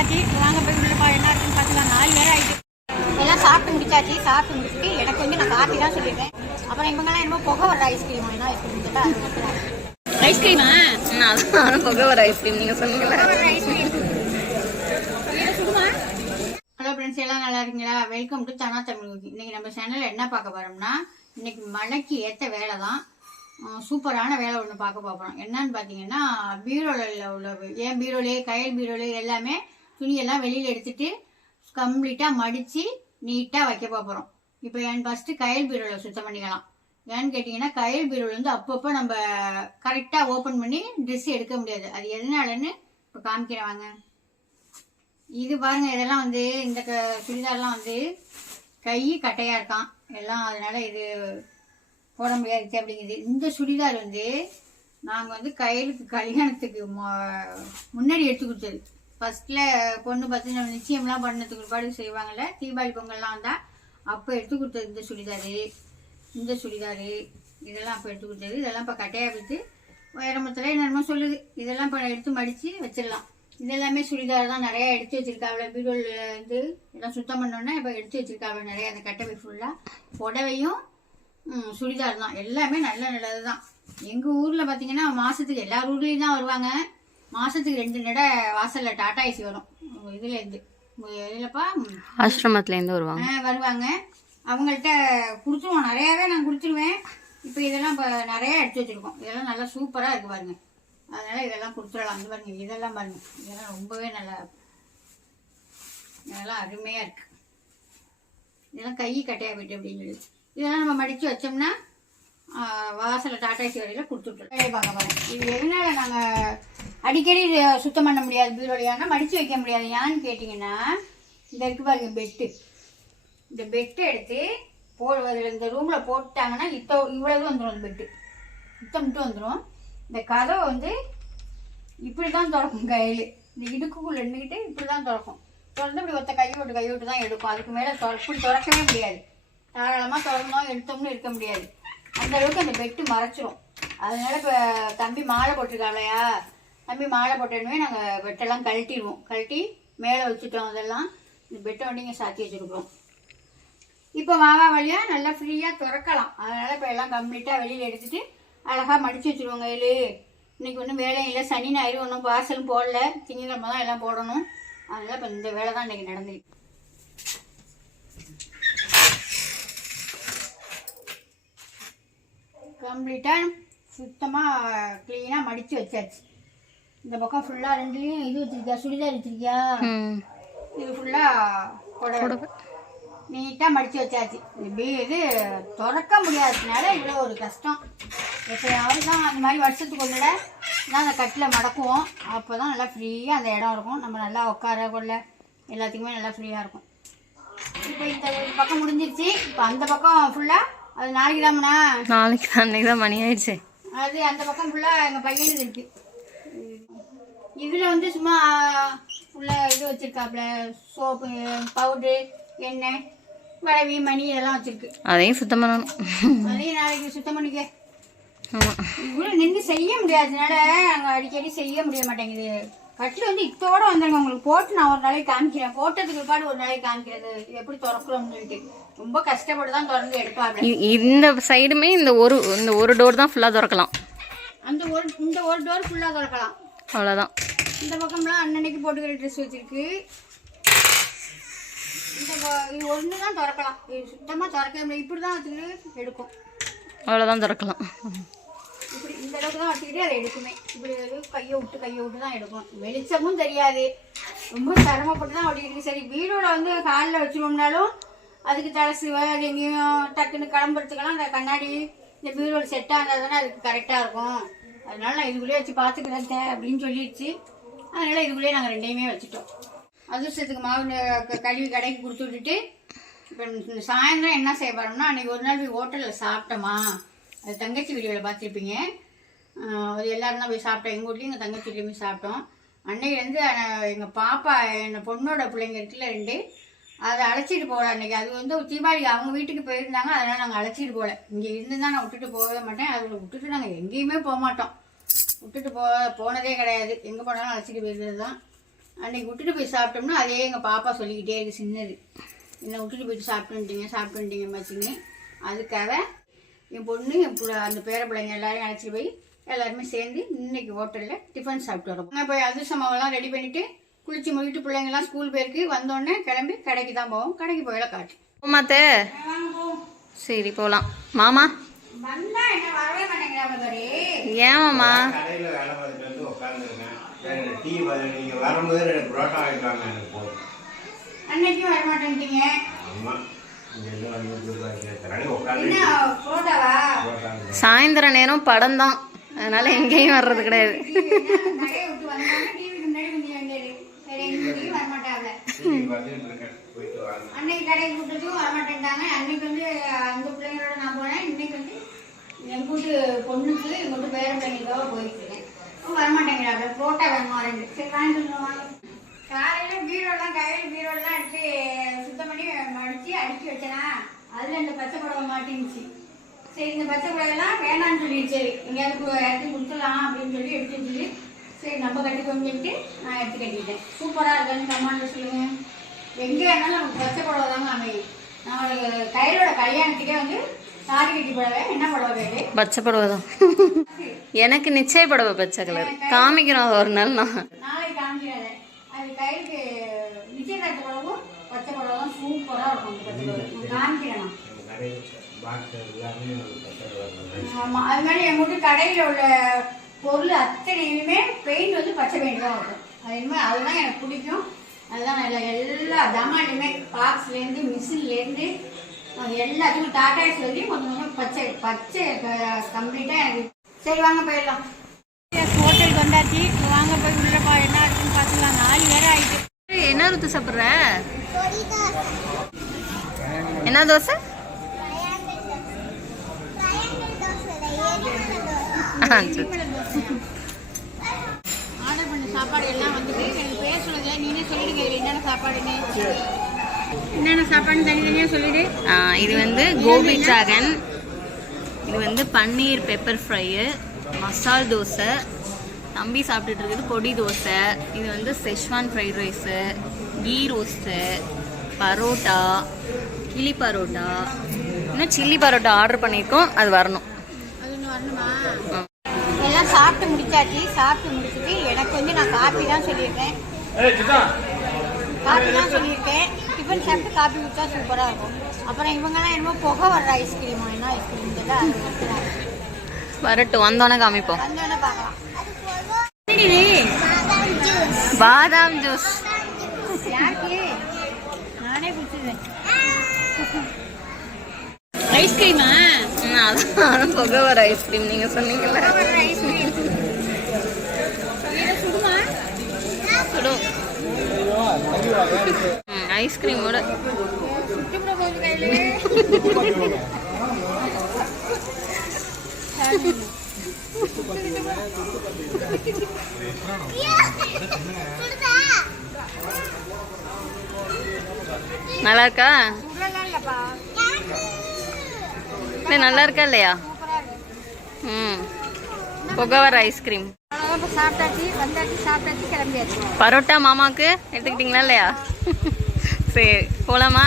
வந்தாச்சு. வாங்க போய் உள்ளப்பா என்ன இருக்குன்னு பார்த்துக்கலாம். 4 நேரம் ஆயிடுச்சு. எல்லாம் சாப்பிட்டு முடிச்சாச்சு. சாப்பிட்டு முடிச்சுட்டு எனக்கு வந்து நான் காஃபி தான் சொல்லியிருக்கேன். அப்புறம் இவங்கெல்லாம் என்னமோ புகை வர ஐஸ்கிரீம் என்ன ஐஸ்கிரீம் கேட்டா ஐஸ்கிரீமா அதான் புகை வர ஐஸ்கிரீம் நீங்க சொன்னீங்களா? ஐஸ்கிரீம் ஹலோ ஃப்ரெண்ட்ஸ், எல்லாம் நல்லா இருக்கீங்களா? வெல்கம் டு தனா தமிழ். இன்னைக்கு நம்ம சேனலில் என்ன பார்க்க போறோம்னா, இன்னைக்கு மழைக்கு ஏற்ற வேலை தான். சூப்பரான வேலை ஒன்று பார்க்க போகிறோம். என்னன்னு பார்த்தீங்கன்னா, பீரோலில் உள்ள ஏன் பீரோலே கையல் பீரோலே எல்லாமே துணியெல்லாம் வெளியில் எடுத்துட்டு கம்ப்ளீட்டாக மடித்து நீட்டாக வைக்க போகிறோம். இப்போ ஃபஸ்ட்டு கையல் பீரோவில் சுத்தம் பண்ணிக்கலாம். ஏன்னு கேட்டிங்கன்னா, கையல் பீரோவில் வந்து அப்பப்போ நம்ம கரெக்டாக ஓப்பன் பண்ணி ட்ரெஸ் எடுக்க முடியாது. அது எதனாலன்னு இப்போ காமிக்கிறவாங்க. இது பாருங்க, இதெல்லாம் வந்து இந்த சுடிதார்லாம் வந்து கை கட்டையாக இருக்கான் எல்லாம், அதனால இது போட முடியாது அப்படிங்குது. இந்த சுடிதார் வந்து நாங்கள் வந்து கையலுக்கு கல்யாணத்துக்கு முன்னாடி எடுத்து கொடுத்தது. ஃபர்ஸ்ட்ல பொண்ணு பார்த்து நம்ம நிச்சயம்லாம் பண்ணதுக்கு ஒருபாடு செய்வாங்கல்ல, தீபாவளி பொங்கல்லாம் வந்தால் அப்போ எடுத்து கொடுத்தது. இந்த சுடிதாரு இதெல்லாம் அப்போ எடுத்து கொடுத்தது. இதெல்லாம் இப்போ கட்டையாக விட்டு உயரமத்தில் என்னென்னமோ சொல்லுது. இதெல்லாம் இப்போ எடுத்து மடித்து வச்சிடலாம். இதெல்லாமே சுடிதார் தான் நிறையா எடுத்து வச்சிருக்காவில. பீரோவில் வந்து எல்லாம் சுத்தம் பண்ணோன்னா இப்போ எடுத்து வச்சிருக்காவில நிறையா. அந்த கட்டை ஃபுல்லாக புடவையும் சுடிதார் தான். எல்லாமே நல்லது தான். எங்கள் ஊரில் பார்த்தீங்கன்னா மாதத்துக்கு எல்லா ஊர்லேயும் தான் வருவாங்க. மாதத்துக்கு 2 நடை வாசலில் டாடா ஏசி வரும். இதுலேருந்து இல்லைப்பா ஆசிரமத்துலேருந்து வருவாங்க. அவங்கள்ட்ட கொடுத்துருவோம். நிறையாவே நான் கொடுத்துருவேன். இப்போ இதெல்லாம் இப்போ நிறையா எடுத்து வச்சுருக்கோம். இதெல்லாம் நல்லா சூப்பராக இருக்குது பாருங்க. அதனால் இதெல்லாம் கொடுத்துடலாம். வந்து பாருங்க, இதெல்லாம் பாருங்க, இதெல்லாம் ரொம்பவே நல்லா இதெல்லாம் அருமையாக இருக்குது. இதெல்லாம் கை கட்டையாக போயிட்டு அப்படிங்கிறது. இதெல்லாம் நம்ம மடித்து வச்சோம்னா வாசலில் டாட்டாசி வரையில் கொடுத்துட்றோம். வேலையை பார்க்க போகிறேன். இது எதனால நாங்கள் அடிக்கடி இதை சுத்தம் பண்ண முடியாது, பீரோலையானா மடித்து வைக்க முடியாது. ஏன்னு கேட்டிங்கன்னா, இந்த இருக்கு பாருங்க பெட்டு. இந்த பெட்டு எடுத்து அதில் இந்த ரூமில் போட்டாங்கன்னா இவ்வளவு வந்துடும். அந்த பெட்டு மட்டும் வந்துடும். இந்த கதவை வந்து இப்படி தான் திறக்கும். கையில் இந்த இடுக்குக்குள்ளே நின்றுக்கிட்டு இப்படி தான் திறக்கும். திறந்து இப்படி ஒருத்த கையோட்டு தான் எடுக்கும். அதுக்கு மேலே இப்படி திறக்கவே முடியாது. தாராளமாக திறந்தோம் எடுத்தோம்னு இருக்க முடியாது. அந்த அளவுக்கு அந்த பெட்டு மறைச்சிரும். அதனால இப்போ தம்பி மாலை போட்டிருக்காங்களையா, தம்பி மாலை போட்டோன்னே நாங்கள் பெட்டெல்லாம் கழட்டிடுவோம். கழட்டி மேலே வச்சுட்டோம். அதெல்லாம் இந்த பெட்டை வண்டிங்க சாத்தி வச்சுருக்கோம். இப்போ வாவா வழியாக நல்லா ஃப்ரீயாக திறக்கலாம். அதனால் இப்போ எல்லாம் கம்ப்ளீட்டாக வெளியில் எடுத்துகிட்டு அழகாக மடித்து வச்சுருவோங்க. இன்னைக்கு ஒன்றும் வேலையும் இல்லை. சனி ஞாயிறு ஒன்றும் பார்சலும் போடல. திங்கக்கிழமை தான் எல்லாம் போடணும். அதனால் இப்போ இந்த வேலை தான் இன்றைக்கி நடந்துருக்கு. கம்ப்ளீட்டாக சுத்தமாக க்ளீனாக மடித்து வச்சாச்சு. இந்த பக்கம் ஃபுல்லாக 2லேயும் இது வச்சுருக்கியா, சுடிதார் வச்சுருக்கியா, இது ஃபுல்லாக புடவை நீட்டாக மடித்து வச்சாச்சு. இது திறக்க முடியாததுனால இவ்வளோ ஒரு கஷ்டம். எப்போயாவது தான் அந்த மாதிரி வருஷத்துக்கு ஒன்று தான் அந்த கட்டில் மடக்குவோம். அப்போ தான் நல்லா ஃப்ரீயாக அந்த இடம் இருக்கும். நம்ம நல்லா உட்கார கொள்ள எல்லாத்துக்குமே நல்லா ஃப்ரீயாக இருக்கும். இப்போ இந்த பக்கம் முடிஞ்சிருச்சு. இப்போ அந்த பக்கம் ஃபுல்லாக அது நாளைக்கு தான்ண்ணா, நாளைக்கு தான், அன்னைக்கு தான் மணி ஆயிடுச்சு. அது அந்த பக்கம் ஃபுல்லாக எங்கள் பையனுக்கு இருக்குது. இதில் வந்து சும்மா உள்ள இது வச்சுருக்காப்புல, சோப்பு, பவுட்ரு, எண்ணெய், வளவி, மணி இதெல்லாம் வச்சுருக்கு. அதையும் சுத்தம் பண்ணணும். அதையும் நாளைக்கு சுத்தம் பண்ணிக்க. இவ்வளோ நின்று செய்ய முடியாததுனால நாங்கள் அடிக்கடி செய்ய முடிய மாட்டேங்குது. கட்டில் வந்து இத்தோட வந்தாங்க. உங்களுக்கு போட்டு நான் ஒரு நாளைக்கு காமிக்கிறேன். போட்டதுக்கு பாடு ஒரு நாளைக்கு காமிக்கிறது எப்படி திறக்கிறோம்னு சொல்லிட்டு. ரொம்ப கஷ்டப்பட்டு தான் திறந்து எடுப்பாங்க. இந்த சைடுமே இந்த ஒரு டோர் தான் ஃபுல்லாக திறக்கலாம். இந்த ஒரு டோர் ஃபுல்லாக திறக்கலாம், அவ்வளோதான். இந்த பக்கம்லாம் அன்னன்னைக்கு போட்டுக்கிற ட்ரெஸ் வச்சிருக்கு. இது ஒன்று தான் திறக்கலாம். இது சுத்தமாக திறக்க முடியாது. இப்படி தான் வச்சுக்கிட்டு எடுக்கும், அவ்வளோதான் திறக்கலாம். இப்படி இந்த அளவுக்கு தான் வச்சுக்கிட்டு அதை எடுக்குமே. இப்படி கையை விட்டு தான் எடுக்கும். வெளிச்சமும் தெரியாது. ரொம்ப சிரமப்பட்டு தான் ஓடிக்கிட்டு. சரி, பீரோவில் வந்து காலில் வச்சுருவோம்னாலும் அதுக்கு தலசு அது எங்கேயும் டக்குன்னு கிளம்புறதுக்கெல்லாம் அந்த கண்ணாடி இந்த பீரோவில் செட்டாக இருந்தால் தானே அதுக்கு கரெக்டாக இருக்கும். அதனால நான் இதுக்குள்ளேயே வச்சு பார்த்துக்கிறேன் அப்படின்னு சொல்லிடுச்சு. அதனால் இதுக்குள்ளேயே நாங்கள் 2டையுமே வச்சுட்டோம். அதிர்ஷ்டத்துக்கு மாவு கழுவி கடைக்கு கொடுத்து விட்டுட்டு இப்போ சாயந்தரம் என்ன செய்ய போகிறோம்னா, அன்றைக்கி ஒரு நாள் போய் ஹோட்டலில் சாப்பிட்டோமா, அது தங்கச்சி வீடியோவில் பார்த்துருப்பீங்க. அது எல்லோரும் தான் போய் சாப்பிட்டோம். எங்கள் வீட்லேயும் எங்கள் தங்கச்சி வீட்லேயும் போய் சாப்பிட்டோம். அன்னைக்கு எங்கள் பாப்பா என் பொண்ணோட பிள்ளைங்க இருக்குல்ல 2, அதை அழைச்சிட்டு போகல அன்றைக்கி. அது வந்து தீபாவளி அவங்க வீட்டுக்கு போயிருந்தாங்க. அதனால் நாங்கள் அழைச்சிட்டு போகல. இங்கே இருந்து தான் நான் விட்டுட்டு போகவே மாட்டேன். அதில் விட்டுட்டு நாங்கள் எங்கேயுமே போக மாட்டோம். விட்டுட்டு போனதே கிடையாது. எங்கே போனாலும் அழைச்சிட்டு போயிருந்தது தான். அன்னைக்கு விட்டுட்டு போய் சாப்பிட்டோம்னா அதே எங்கள் பாப்பா சொல்லிக்கிட்டே இருக்கு சின்னது, என்னை விட்டுட்டு போயிட்டு சாப்பிட்டு மச்சின்னு. அதுக்காக என் பொண்ணு அந்த பேர பிள்ளைங்க எல்லாரையும் அழைச்சிட்டு போய் எல்லாருமே சேர்ந்து இன்னைக்கு ஹோட்டலில் டிஃபன் சாப்பிட்டு வரோம். நாங்கள் போய் அதிர்ஷ்ட மாவெல்லாம் ரெடி பண்ணிவிட்டு குளிச்சு முடிட்டு பிள்ளைங்கள்லாம் ஸ்கூல் போயிருக்கு. வந்தோடனே கிளம்பி கடைக்கு தான் போவோம். கடைக்கு போயெல்லாம் காட்டு மாத்தே. சரி போகலாம். மாமா வந்தா என்ன வரவே மாட்டேங்கிறாங்க. ஏன் மாமா? அன்னைக்கும் வரமாட்டேன்ட்டீங்க. சாயந்தர நேரம் படம் தான், அதனால எங்கேயும் வர்றது கிடையாது. அன்னைக்கு கடைக்கு கூப்பிட்டதும் வரமாட்டேன்ட்டாங்க. அன்னைக்கு வந்து அந்த பிள்ளைங்களோட நான் போனேன். இன்னைக்கு வந்து என் கூட்டு பொண்ணுக்கு எங்க கூட்டு பேர பிள்ளைங்களுக்காக போயிட்டு இருக்கேன். வரமாட்டேங்கிறாங்க. புரோட்டா வேணுமா 2? சரி வாங்கிட்டு. காலையில் பீரோலாம் எடுத்து சுத்தம் பண்ணி மடித்து அடுக்கி வச்சேனா, அதில் இந்த பச்சை புடவை மாட்டிருந்துச்சு. சரி இந்த பச்சை புடவைலாம் வேணான்னு சொல்லிடுச்சு. சரி எங்கேயாவது எடுத்து கொடுத்துடலாம் அப்படின்னு சொல்லி எடுத்து வச்சுட்டு சரி நம்ம கட்டிக்கோன்னு சொல்லிட்டு நான் எடுத்து கட்டிக்கிட்டேன். சூப்பராக இருக்குன்னு கம்மாண்டு சொல்லுங்க. எங்கே இருந்தாலும் நமக்கு பச்சை புடவை தாங்க அமையும். நம்மளுக்கு கையிலோட கல்யாணத்துக்கே வந்து சாரி கட்டி புடவை என்ன புடவை கேட்டு பச்சை புடவை தான். எனக்கு நிச்சய புடவை பச்சை கலர் காமிக்கிறோம் ஒரு நாள். நாளைக்கு காமிக்கிறேன். அது கைக்கு நிச்சயதார்த்த புடவும் பச்சை புடவை தான் சூப்பராக இருக்கும். பச்சை புடவை காமிக்கிறேன். ஆமாம், அது மாதிரி எங்கள் வீட்டு கடையில் உள்ள பொருள் அத்தனையுமே பெயிண்ட் வந்து பச்சை பெயிண்ட் தான் இருக்கும். அது இனிமேல் அதுதான் எனக்கு பிடிக்கும். அதுதான் எல்லா ஜமாலையுமே பாக்ஸ்லேருந்து மிஷின்லேருந்து எல்லாத்துக்கும் டாட்டாஸ் வரையும் கொஞ்சம் கொஞ்சம் பச்சை பச்சை கம்ப்ளீட்டாக எனக்கு. சரி வாங்க போயிடலாம். ஹோட்டலுக்கு வந்தாச்சு. வாங்க போய் உள்ளப்பா என்ன இருக்குன்னு பார்த்துக்கலாம். 4 நேரம் ஆயிட்டு. என்ன ருத்து சாப்பிட்ற? என்ன தோசை? ஆர்டர் பண்ண சாப்பாடு எல்லாம் வந்துட்டு எனக்கு பேர் சொல்லுங்க. நீனே சொல்லிடுங்க என்னென்ன சாப்பாடுன்னு. என்னென்ன சாப்பாடுன்னு தனித்தனியாக சொல்லிடு. இது வந்து கோபி டிராகன், இது வந்து பன்னீர் பெப்பர் ஃப்ரையு, மசால் தோசை, தம்பி சாப்பிட்டுட்டு இருக்குது பொடி தோசை, இது வந்து schezwan fried rice, ghee roast, parotta, kili parotta, இன்னும் சில்லி பரோட்டா ஆர்டர் பண்ணியிருக்கோம். அது வரணும். அது ஒன்று வரணுமா? எல்லாம் சாப்பிட்டு முடிச்சாச்சு. சாப்பிட்டு முடிச்சுட்டு எனக்கு வந்து நான் காப்பி தான் சொல்லியிருக்கேன். டிஃபன் சாப்பிட்டு காப்பி குடிச்சா சூப்பராக இருக்கும். அப்புறம் இவங்கெல்லாம் என்னமோ புகை வர்ற ஐஸ்கிரீமா, என்ன ஐஸ்கிரீம் கேட்டால் வரட்டும், வந்தோன்னே காமிப்போம். வந்தோடனே பார்க்கலாம். பாதாம் ஜூஸ் யாருக்கு? நானே குடிச்சிருவேன். ஐஸ்கிரீமா? அதான் புகை வர ஐஸ்கிரீம் நீங்க சொன்னீங்கல்ல. ஐஸ்கிரீம் சுடுமா? சுடும். ஐஸ்கிரீமோட சுட்டுப்புற போகுது கையில. நல்லா இருக்கா? நல்லா இருக்கா இல்லையா? புகை வர ஐஸ்கிரீம். சாப்பிட்டாச்சு, வந்தாச்சு, சாப்பிட்டாச்சு, கிளம்பியாச்சு. பரோட்டா மாமாக்கு எடுத்துக்கிட்டீங்களா இல்லையா? சரி போலாமா?